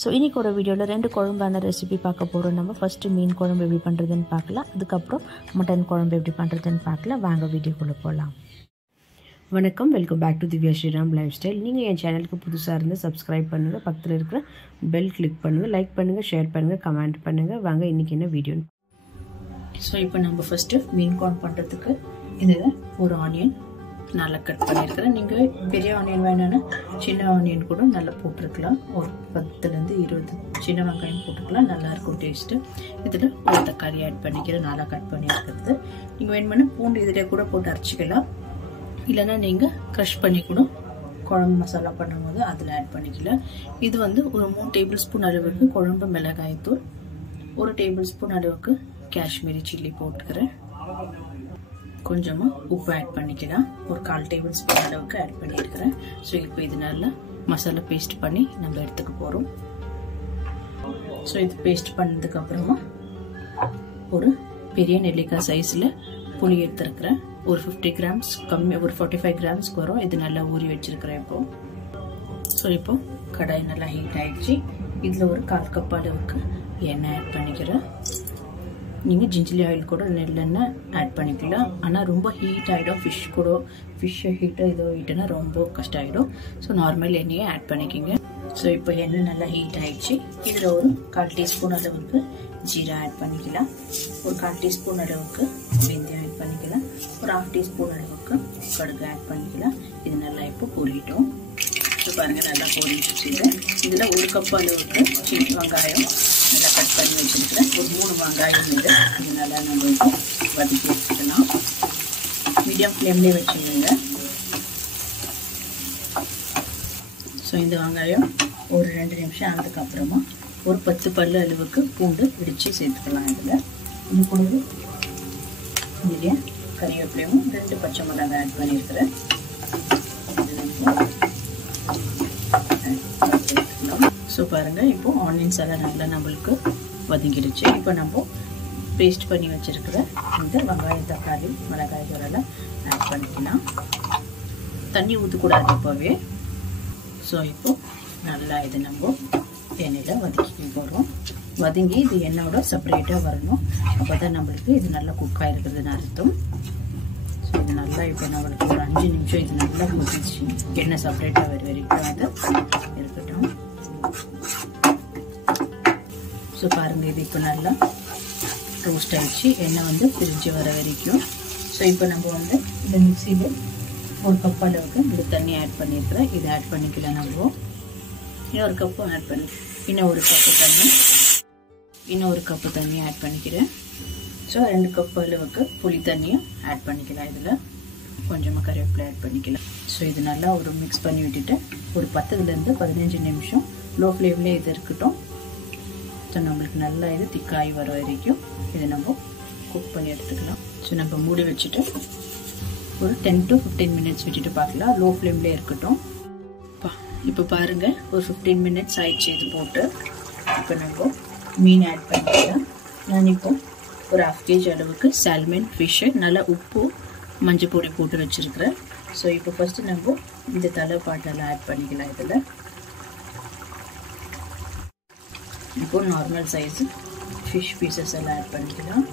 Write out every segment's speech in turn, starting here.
So இன்றைக்கோட வீடியோவில் 2 குழம்பான recipe பார்க்க போகிறோம். நம்ம ஃபஸ்ட்டு மீன் குழம்பு எப்படி பண்ணுறதுன்னு பார்க்கலாம். அதுக்கப்புறம் மட்டன் குழம்பு எப்படி பண்ணுறதுன்னு பார்க்கலாம். வாங்க வீடியோக்குள்ளே போகலாம். வணக்கம், welcome back to Divya Sriram life style. நீங்கள் என் சேனலுக்கு புதுசாக இருந்து சப்ஸ்கிரைப் பண்ணுங்கள், பக்கத்தில் இருக்கிற பெல் கிளிக் பண்ணுங்கள், லைக் பண்ணுங்கள், ஷேர் பண்ணுங்கள், கமெண்ட் பண்ணுங்கள். வாங்க இன்றைக்கி என்ன வீடியோன்னு. ஸோ இப்போ நம்ம ஃபஸ்ட்டு மீன் குழம்பு பண்ணுறதுக்கு இதில் ஒரு ஆனியன் நல்லா கட் பண்ணியிருக்கிறேன். நீங்கள் பெரிய ஆனியன் வேணும்னா சின்ன ஆனியன் கூட நல்லா போட்டிருக்கலாம். ஒரு 10லேருந்து 20 சின்ன வெங்காயம் போட்டுக்கலாம், நல்லாயிருக்கும் டேஸ்ட்டு. இதில் ஒரு தக்காளி ஆட் பண்ணிக்கிறேன், நல்லா கட் பண்ணியிருக்கிறது. நீங்கள் வேணுமென்னா பூண்டு இதில் கூட போட்டு அரைச்சிக்கலாம், இல்லைன்னா நீங்கள் க்ரஷ் பண்ணி கூட குழம்பு மசாலா பண்ணும்போது அதில் ஆட் பண்ணிக்கலாம். இது வந்து ஒரு 3 டேபிள் ஸ்பூன் அளவுக்கு குழம்பு மிளகாய்த்தூள், 1 டேபிள் ஸ்பூன் அளவுக்கு காஷ்மீரி சில்லி போட்டுக்கிறேன். கொஞ்சமாக உப்பு ஆட் பண்ணிக்கலாம், ஒரு 1/4 டேபிள் ஸ்பூன் அளவுக்கு ஆட் பண்ணியிருக்கிறேன். ஸோ இப்போ இது நல்லா மசாலா பேஸ்ட் பண்ணி நம்ம எடுத்துக்க போகிறோம். ஸோ இது பேஸ்ட் பண்ணதுக்கப்புறமா ஒரு பெரிய நெல்லிக்காய் சைஸில் புளி எடுத்துருக்கிறேன். ஒரு 50 கிராம்ஸ் கம்மி, ஒரு 45 கிராம்ஸ்க்கு வரும். இது நல்லா ஊறி வச்சிருக்கிறேன் இப்போ. ஸோ இப்போ கடாய் நல்லா ஹீட் ஆகிடுச்சு. இதில் ஒரு 1/4 கப் அளவுக்கு எண்ணெய் ஆட் பண்ணிக்கிறேன். நீங்கள் ஜிஞ்சலி ஆயில் கூட நெல்லெண்ணெய் ஆட் பண்ணிக்கலாம், ஆனால் ரொம்ப ஹீட் ஆகிடும். ஃபிஷ்ஷை ஹீட்டாக இதோ ஹீட்டுனா ரொம்ப கஷ்டம் ஆகிடும். ஸோ நார்மல் எண்ணெயை ஆட் பண்ணிக்கோங்க. ஸோ இப்போ எண்ணெய் நல்லா ஹீட் ஆகிடுச்சு. இதில் ஒரு 1/4 டீஸ்பூன் அளவுக்கு ஜீரா ஆட் பண்ணிக்கலாம், ஒரு 1/4 டீஸ்பூன் அளவுக்கு வெந்தயம் ஆட் பண்ணிக்கலாம், ஒரு 1/2 டீஸ்பூன் அளவுக்கு கடுகு ஆட் பண்ணிக்கலாம். இது நல்லா இப்போ பொரியிட்டோம். ஸோ பாருங்கள் நல்லா பொரிச்சிச்சு. இதில் 1 கப் அளவுக்கு சின்ன வெங்காயம் நல்லா கட் பண்ணி வச்சுருக்கிறேன். ஒரு 3 வெங்காயம் இது நல்லா நம்ம இப்போ வதக்கி வச்சுக்கலாம். மீடியம் ஃப்ளேம்லேயே வச்சுருங்க. ஸோ இந்த வெங்காயம் ஒரு 2 நிமிஷம் ஆனதுக்கப்புறமா ஒரு 10 பல்லு அளவுக்கு பூண்டு இடித்து சேர்த்துக்கலாம். இதில் இது கூட நிறைய கறிவேப்பிலையும் 2 பச்சை மிளகாய் ஆட் பண்ணியிருக்கிறேன். ஸோ பாருங்கள், இப்போ ஆனியன்ஸ் எல்லாம் நல்லா நம்மளுக்கு வதங்கிடுச்சு. இப்போ நம்ம பேஸ்ட் பண்ணி வச்சுருக்கிற இந்த வெங்காயம், தக்காளி, மிளகாய் தூளெல்லாம் ஆட் பண்ணிக்கலாம். தண்ணி ஊற்றக்கூடாது இப்போவே. ஸோ இப்போ நல்லா இது நம்ம எண்ணெயில் வதக்கி போகிறோம். வதங்கி இது எண்ணெயோட செப்பரேட்டாக வரணும். அப்போ தான் நம்மளுக்கு இது நல்லா குக் ஆகிருக்கிறதுன்னு அர்த்தம். ஸோ இது நல்லா இப்போ நம்மளுக்கு ஒரு 5 நிமிஷம் இது நல்லா கொதிச்சு எண்ணெய் செப்பரேட்டாக வர வரைக்கும் அது இருக்கட்டும். ஸோ பாருங்கள், இது இப்போ நல்லா ரோஸ்ட் ஆகிடுச்சு, எண்ணெய் வந்து பிரிஞ்சு வர வரைக்கும். ஸோ இப்போ நம்ம வந்து இந்த மிக்சியில் 1 கப் அளவுக்கு இந்த தண்ணி ஆட் பண்ணியிருக்கிறேன். இதை ஆட் பண்ணிக்கலாம். நம்ம இன்னொரு கப்பும் ஆட் பண்ணி இன்னும் ஒரு கப்பு தண்ணி ஆட் பண்ணிக்கிறேன். ஸோ 2 கப் அளவுக்கு புளி தண்ணியும் ஆட் பண்ணிக்கலாம். இதில் கொஞ்சமாக கறிவேப்பிலை ஆட் பண்ணிக்கலாம். ஸோ இது நல்லா ஒரு மிக்ஸ் பண்ணி விட்டுட்டு ஒரு 10லேருந்து 15 நிமிஷம் லோ ஃப்ளேம்லேயே இது இருக்கட்டும். ஸோ நம்மளுக்கு நல்லா இது திக்காகி வர வரைக்கும் இதை நம்ம குக் பண்ணி எடுத்துக்கலாம். ஸோ நம்ம மூடி வச்சுட்டு ஒரு 10 to 15 மினிட்ஸ் விட்டுட்டு பார்க்கலாம். லோ ஃப்ளேம்லேயே இருக்கட்டும். இப்போ பாருங்கள், ஒரு 15 மினிட்ஸ் ஆயிடுச்சு இது போட்டு. இப்போ நம்ம மீன் ஆட் பண்ணிக்கலாம். நான் இப்போ ஒரு 1/2 kg அளவுக்கு சால்மன் ஃபிஷ்ஷு நல்லா உப்பு மஞ்சள் பொடி போட்டு வச்சுருக்கிறேன். ஸோ இப்போ ஃபஸ்ட்டு நம்ம இந்த தலை பாட்டெல்லாம் ஆட் பண்ணிக்கலாம். இதில் இப்போ நார்மல் சைஸ் ஃபிஷ் பீசஸ் எல்லாம் ஆட் பண்ணிக்கலாம்.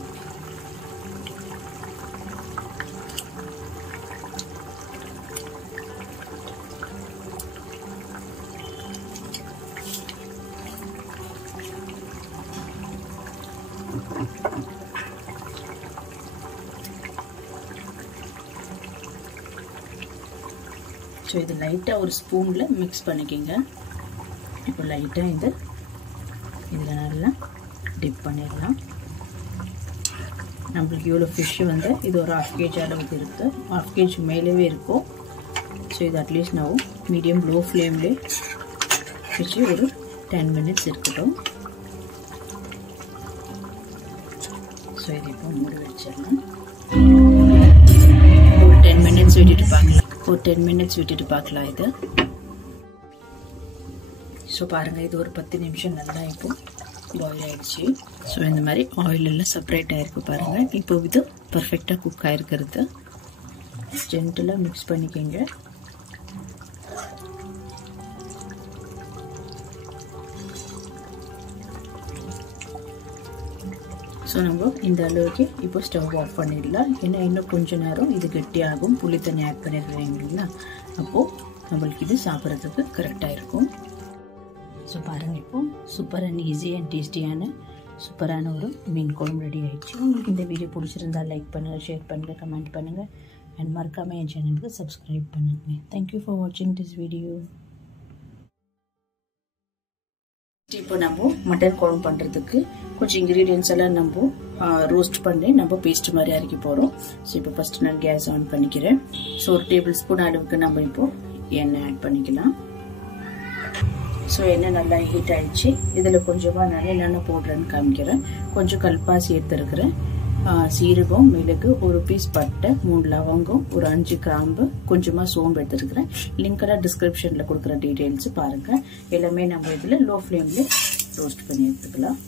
ஸோ இது லைட்டாக ஒரு ஸ்பூனில் மிக்ஸ் பண்ணிக்கோங்க. இப்போ லைட்டாக இதில் நல்லா டிப் பண்ணிடலாம். நம்மளுக்கு இவ்வளோ ஃபிஷ்ஷு வந்து இது ஒரு 1/2 kg அளவுக்கு இருக்குது, 1/2 kg மேலேயே இருக்கும். ஸோ இது அட்லீஸ்ட் நான் மீடியம் லோ ஃப்ளேம்லேயே வச்சு ஒரு 10 மினிட்ஸ் இருக்கட்டும். ஸோ இது இப்போ மூடி வச்சிடலாம். ஒரு 10 மினிட்ஸ் விட்டுட்டு பார்க்கலாம். இது ஸோ பாருங்கள், இது ஒரு 10 நிமிஷம் நல்லா இப்போ பாயில் ஆகிடுச்சு. ஸோ இந்த மாதிரி ஆயில் எல்லாம் செப்பரேட் ஆகிருக்கு பாருங்கள். இப்போ இது பர்ஃபெக்டாக குக் ஆகிருக்கிறது. ஜென்டலாக மிக்ஸ் பண்ணிக்கோங்க. ஸோ ஸோ நம்ம இந்த அளவுக்கு இப்போ ஸ்டவ் ஆஃப் பண்ணிடலாம். ஏன்னா இன்னும் கொஞ்ச நேரம் இது கெட்டியாகும். புளி தண்ணி ஆட் பண்ணிடுறீங்களா, அப்போது நம்மளுக்கு இது சாப்பிட்றதுக்கு கரெக்டாக இருக்கும். ஸோ பாருங்கள், இப்போ சூப்பர் அண்ட் ஈஸி அண்ட் டேஸ்டியான சூப்பரான ஒரு மீன் குழம்பு ரெடி ஆகிடுச்சு. உங்களுக்கு இந்த வீடியோ பிடிச்சிருந்தால் லைக் பண்ணுங்கள், ஷேர் பண்ணுங்கள், கமெண்ட் பண்ணுங்கள் அண்ட் மறக்காமல் என் சேனலுக்கு சப்ஸ்கிரைப் பண்ணுங்கள். தேங்க்யூ ஃபார் வாட்சிங் திஸ் வீடியோ. இப்போ நம்ம மட்டன் குழம்பு பண்ணுறதுக்கு கொஞ்சம் இன்க்ரீடியன்ஸ் எல்லாம் நம்ம ரோஸ்ட் பண்ணி நம்ம பேஸ்ட் மாதிரி அரைக்க போகிறோம். ஸோ இப்போ ஃபஸ்ட்டு நான் கேஸ் ஆன் பண்ணிக்கிறேன். ஸோ ஒரு டேபிள் ஸ்பூன் அளவுக்கு நம்ம இப்போ எண்ணெய் ஆட் பண்ணிக்கலாம். ஸோ எண்ணெய் நல்லா ஹீட் ஆகிடுச்சு. இதில் கொஞ்சமாக நான் என்னென்ன போடுறேன்னு காமிக்கிறேன். கொஞ்சம் கல்பாசி எடுத்துருக்கிறேன், சீரகம், மிளகு, ஒரு பீஸ் பட்டை, 3 லவங்கம், ஒரு 5 கிராம்பு, கொஞ்சமாக சோம்பு எடுத்துருக்கிறேன். லிங்க்கெல்லாம் டிஸ்கிரிப்ஷனில் கொடுக்குற டீட்டெயில்ஸ் பாருங்கள். எல்லாமே நம்ம இதில் லோ ஃப்ளேமில் ரோஸ்ட் பண்ணி எடுத்துக்கலாம்.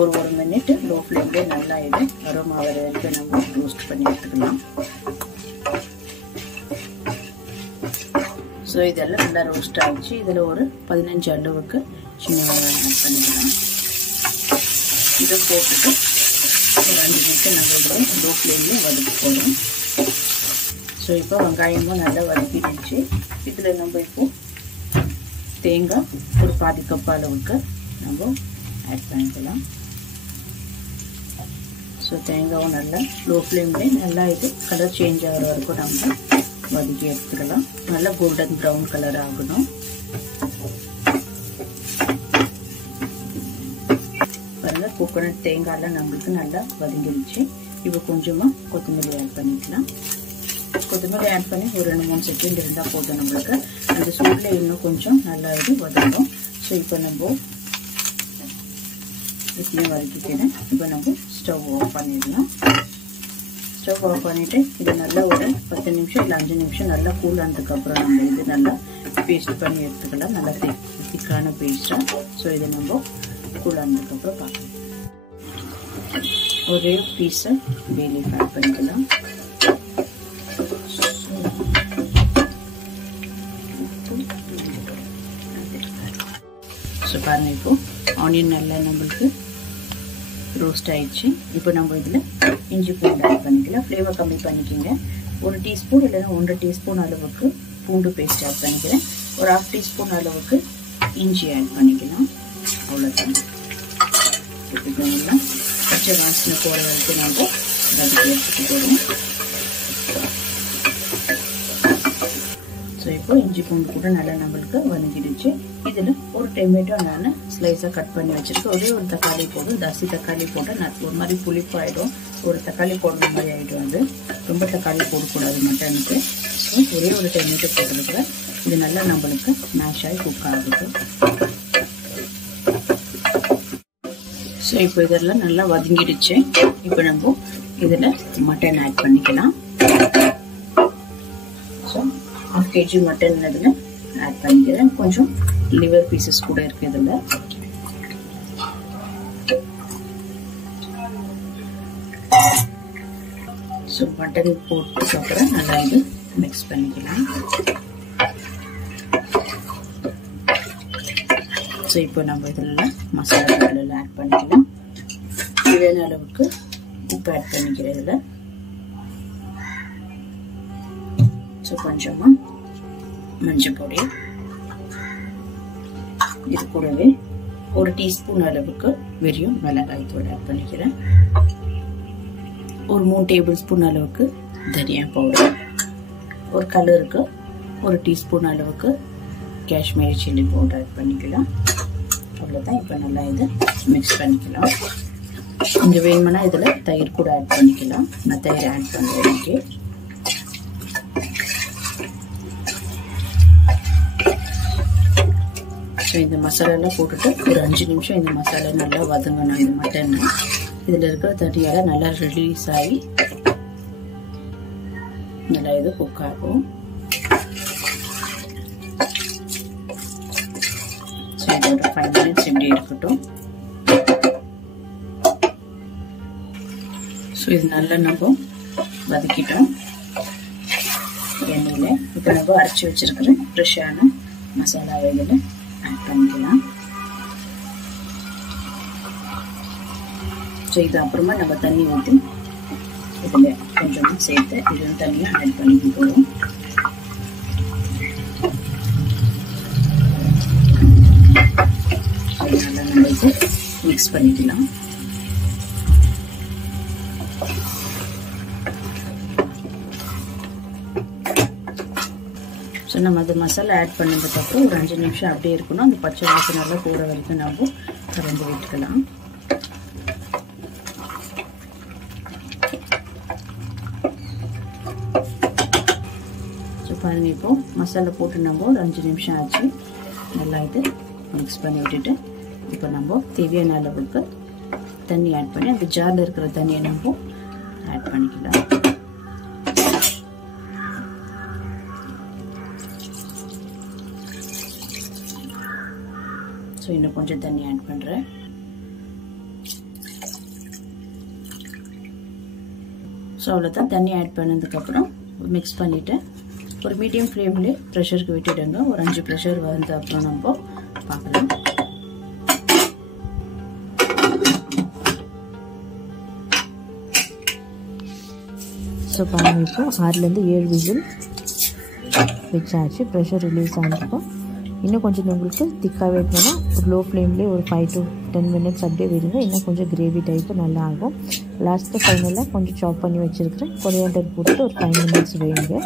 ஒரு 1 மினிட் லோ ஃப்ளேம்லேயே நல்லா இது அரோமா வர வரைக்கும் நம்ம ரோஸ்ட் பண்ணி எடுத்துக்கலாம். ஸோ இதெல்லாம் நல்லா ரோஸ்ட் ஆகிடுச்சு. இதில் ஒரு 15 அளவுக்கு சின்ன வெங்காயம் ஆட் பண்ணிக்கலாம். இதை போட்டுட்டு ஒரு 5 நிமிஷம் நம்ம இதில் லோ ஃப்ளேமில் வதக்கி போகிறோம். ஸோ இப்போ வெங்காயமும் நல்லா வதக்கிடுச்சு. இதில் நம்ம இப்போ தேங்காய் ஒரு 1/4 கப் அளவுக்கு நம்ம ஆட் பண்ணிக்கலாம். ஸோ தேங்காயும் நல்லா லோ ஃப்ளேம்லேயே நல்லா இது கலர் சேஞ்ச் ஆகிற வரைக்கும் நம்ம வதக்கி எடுத்துக்கலாம். நல்லா கோல்டன் ப்ரௌன் கலர் ஆகணும். பாருங்க, கோகோனட் தேங்காயெல்லாம் நம்மளுக்கு நல்லா வதங்கிடுச்சு. இப்போ கொஞ்சமாக கொத்தமல்லி ஆட் பண்ணிக்கலாம். கொத்தமல்லி ஆட் பண்ணி ஒரு 2-3 செகண்ட் இருந்தால் போதும். நம்மளுக்கு அந்த சூடில் இன்னும் கொஞ்சம் நல்லா இது வதங்கும். ஸோ இப்போ நம்ம இப்படியே வதக்கிக்கிறேன். இப்போ நம்ம ஸ்டவ் ஆஃப் பண்ணிடலாம். ஸ்டவ் ஆஃப் பண்ணிவிட்டு இது நல்லா ஒரு 10 நிமிஷம் இல்லை 5 நிமிஷம் நல்லா கூல் ஆனதுக்கப்புறம் நம்ம இது நல்லா பேஸ்ட் பண்ணி எடுத்துக்கலாம். நல்லா திக்கான பேஸ்ட்டாக. ஸோ இதை நம்ம கூல் ஆனதுக்கப்புறம் பார்க்கலாம். ஒரே பீஸை பே லீஃப் ஆட் பண்ணிக்கலாம். ஸோ பாருங்கள், இப்போ ஆனியன் நல்லா நம்மளுக்கு ரோஸ்ட் ஆயிடுச்சு. இப்போ நம்ம இதில் இஞ்சி பூண்டு ஆட் பண்ணிக்கலாம். ஃப்ளேவர் கம்மி பண்ணிக்கோங்க. 1 டீஸ்பூன் இல்லைன்னா 1.5 டீஸ்பூன் அளவுக்கு பூண்டு பேஸ்ட் ஆட் பண்ணிக்கிறேன். ஒரு 1/2 டீஸ்பூன் அளவுக்கு இஞ்சி ஆட் பண்ணிக்கலாம். அவ்வளோதான். இப்படிலாம் பச்சை வாசனை போகிற வரைக்கும் நம்ம வதக்கி எடுத்துட்டு போகிறோம். ஸோ இப்போ இஞ்சி பூண்டு கூட நல்லா நம்மளுக்கு வதங்கிடுச்சு. இதில் ஒரு டொமேட்டோ நான் ஸ்லைஸாக கட் பண்ணி வச்சுருக்கேன். ஒரே ஒரு தக்காளி போடும். ஜாஸ்தி தக்காளி போட்டால் நான் ஒரு மாதிரி புளிப்பாயிடும். ஒரு தக்காளி போடுற மாதிரி ஆகிடும். அது ரொம்ப தக்காளி போடக்கூடாது மட்டனுக்கு. ஸோ ஒரே ஒரு டொமேட்டோ போட்டுருக்குறேன். இது நல்லா நம்மளுக்கு மேஷ் ஆகி குக் ஆகுது. ஸோ இப்போ இதெல்லாம் நல்லா வதங்கிடுச்சு. இப்போ நம்ம இதில் மட்டன் ஆட் பண்ணிக்கலாம். ஸோ 1/2 kg மட்டன் இதில் ஆட் பண்ணிக்கிறேன். கொஞ்சம் லிவர் பீசஸ் கூட இருக்கு இதில். ஸோ மட்டன் போட்டதுக்கப்புறம் நல்லா இது மிக்ஸ் பண்ணிக்கலாம். ஸோ இப்போ நம்ம இதில் மசாலா பொருள் ஆட் பண்ணிக்கலாம். தேவையான அளவுக்கு உப்பு ஆட் பண்ணிக்கிறேன் இதில். ஸோ கொஞ்சமாக மஞ்சள் பொடி, இது கூடவே 1 டீஸ்பூன் அளவுக்கு வெறும் மிளகாய் தூள் ஆட் பண்ணிக்கிறேன். ஒரு 3 டேபிள் ஸ்பூன் அளவுக்கு தனியா பவுடர், ஒரு கலருக்கு 1 டீஸ்பூன் அளவுக்கு காஷ்மீரி சில்லி பவுடர் ஆட் பண்ணிக்கலாம். அவ்வளோதான். இப்போ நல்லா இதை மிக்ஸ் பண்ணிக்கலாம். இங்கே வேணும்னா இதில் தயிர் கூட ஆட் பண்ணிக்கலாம். நான் தயிர் ஆட் பண்ணுறேன். ஓகே. ஸோ இந்த மசாலாலாம் போட்டுட்டு ஒரு 5 நிமிஷம் இந்த மசாலா நல்லா வதங்கணும். இந்த மட்டன் இதில் இருக்கிற தண்ணியால் நல்லா ரிலீஸ் ஆகி நல்லா இது குக் ஆகும். ஸோ இதோட 5 மினிட்ஸ் இப்படி இருக்கட்டும். ஸோ இது நல்லா நம்ம வதக்கிட்டோம் எண்ணெயில். இப்போ நம்ம அரைச்சி வச்சிருக்கிறேன் ஃப்ரெஷ்ஷான மசாலாவை இதில் ஆட் பண்ணிக்கலாம். ஸோ இது அப்புறமா நம்ம தண்ணி ஊற்றி இதில் கொஞ்சமாக சேர்த்து இதுவும் தண்ணியாக ஆட் பண்ணிக்க போகிறோம். நல்லா நம்ம இது மிக்ஸ் பண்ணிக்கலாம். ஸோ நம்ம அது மசாலா ஆட் பண்ணதுக்கப்புறம் ஒரு 5 நிமிஷம் அப்படியே இருக்கணும். அந்த பச்சை வாசனை நல்லா போகிற வரைக்கும் நம்ம கலந்து விட்டுக்கலாம். ஸோ பாருங்கள், இப்போது மசாலா போட்டு நம்ம ஒரு 5 நிமிஷம் ஆச்சு. நல்லா இது மிக்ஸ் பண்ணி விட்டுட்டு இப்போ நம்ம தேவையான அளவுக்கு தண்ணி ஆட் பண்ணி அந்த ஜாரில் இருக்கிற தண்ணியை நம்ம ஆட் பண்ணிக்கலாம். ஸோ இன்னும் கொஞ்சம் தண்ணி ஆட் பண்ணுறேன். ஸோ அவ்வளோதான். தண்ணி ஆட் பண்ணதுக்கப்புறம் மிக்ஸ் பண்ணிவிட்டு ஒரு மீடியம் ஃப்ளேம்லேயே ப்ரெஷருக்கு விட்டுடுங்க. ஒரு 5 ப்ரெஷர் வந்த அப்புறம் நம்ம பார்க்கலாம். ஸோ பாருங்கள், இப்போ 6லேருந்து 7 விசில் வச்சாச்சு. ப்ரெஷர் ரிலீஸ் ஆனதுக்கும் இன்னும் கொஞ்சம் உங்களுக்கு திக்காக வைக்கணும்னா ஒரு லோ ஃப்ளேம்லேயே ஒரு 5 to 10 மினிட்ஸ் அப்படியே விடுங்க. இன்னும் கொஞ்சம் கிரேவி டைப்பு நல்லா ஆகும். லாஸ்ட்டு ஃபைனலாக கொஞ்சம் சாப் பண்ணி வச்சுருக்கிறேன். கொரியாண்டர் போட்டு ஒரு 5 மினிட்ஸ் வைங்க.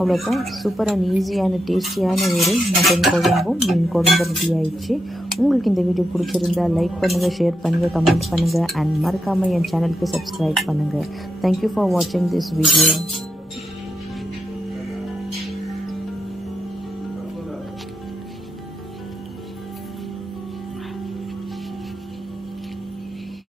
அவ்வளோதான். சூப்பர் அண்ட் ஈஸியான டேஸ்டியான ஒரு மட்டன் குழம்பும் மீன் குழம்பும் ரெடி ஆயிடுச்சு. உங்களுக்கு இந்த வீடியோ பிடிச்சிருந்தா லைக் பண்ணுங்கள், ஷேர் பண்ணுங்கள், கமெண்ட் பண்ணுங்கள் அண்ட் மறக்காமல் என் சேனலுக்கு சப்ஸ்கிரைப் பண்ணுங்கள். தேங்க்யூ ஃபார் வாட்சிங் திஸ் வீடியோ.